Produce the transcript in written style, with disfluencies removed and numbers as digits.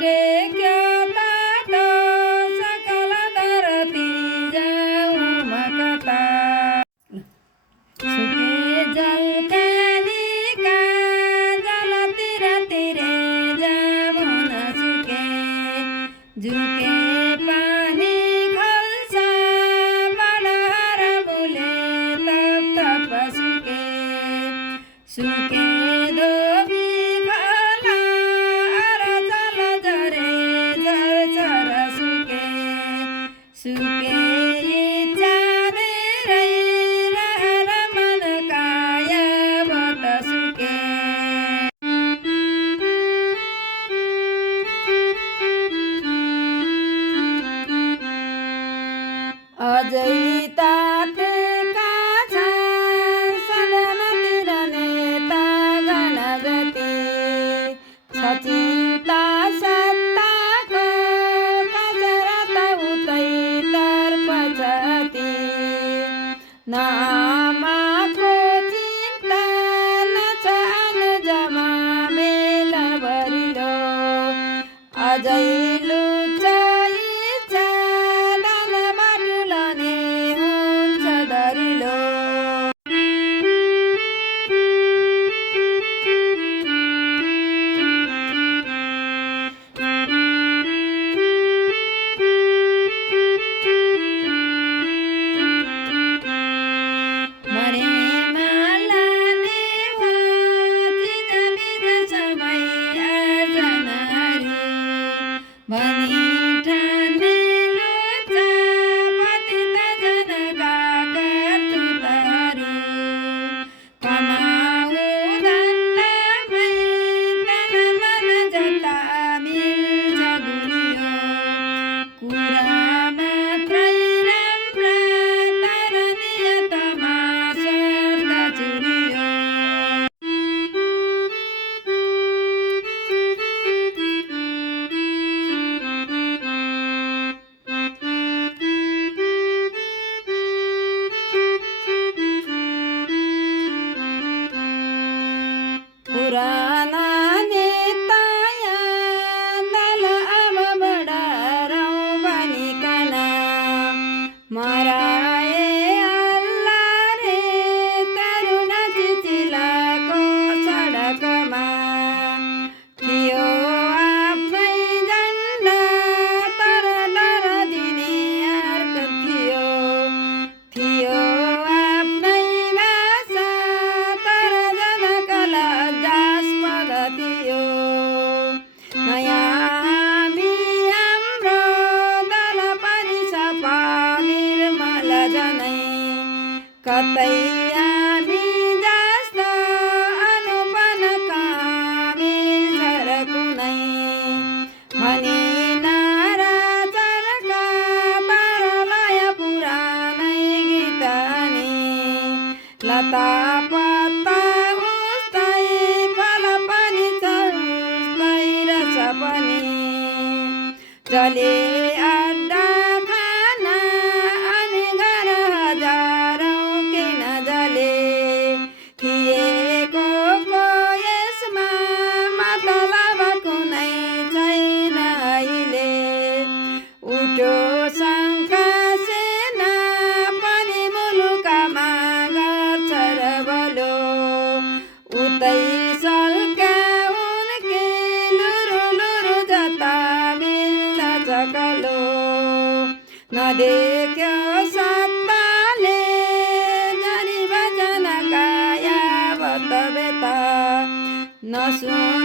टेक्यो तातो सकल धरती जाउँ कता सुके जलकानीका जलतिर तिरे जामुन सुके झुके पानी खल्छ बडहर बुले तप तप सुके सुके धोबी खोला अरचल झरे झरझर सुके सुके इच्छा धेरै रहर मन काया बत सुके अझै तातेका छन् सदनतिर नेता गण जति छ चिन्ता सत्ताको कसरत उतै तर्फ जति न आमाको चिन्ता न छ जमा मेल भरिलो अझै लुच्छ इच्छा दान बाटुलने हुन्छ दरिलो मरेमा लाने हो चिजबिज सबै आर्जनाहरू भनी ठाने लुच्छ पतित जनका कर्तुतहरू कमाऊ धन्दामै तन मन जता मिल्छ गुलियो कुरा मात्रै राम्रा तर नियतमा स्वार्थ चुलियो पुराना नेता दल अब बढारौँ भनिकन मराए अल्लाह रे तरुण चिचिलाको सडकमा थियो आफ्नै झन्डा तर डर दिने अर्को थियो थियो आफ्नै भाषा तर जनका लज्जास्पद थियो नयाँ हामी हाम्रो दल पनि सफा निर्मल जनै कतै हामी जस्तो अनुपन कहाँ मिल्छ र कुनै भनी नारा चर्का तारलय पुरानै गीत नि लता पत्ता उस्तै फल पनि छ उस्तै रस पनि चले अड्डा खाना अनि घर हजारौँ किन जले थिएको को यसमा मतलब कुनै छैन अहिले उठो शङ्का सेना पनि मुलुकमा गर्छ र बलो उतै सल्का उनके लुरु लुरु जता मिल्छ कलो नदेख्यो सत्ताले जरी भजन काया बत बेता नसुन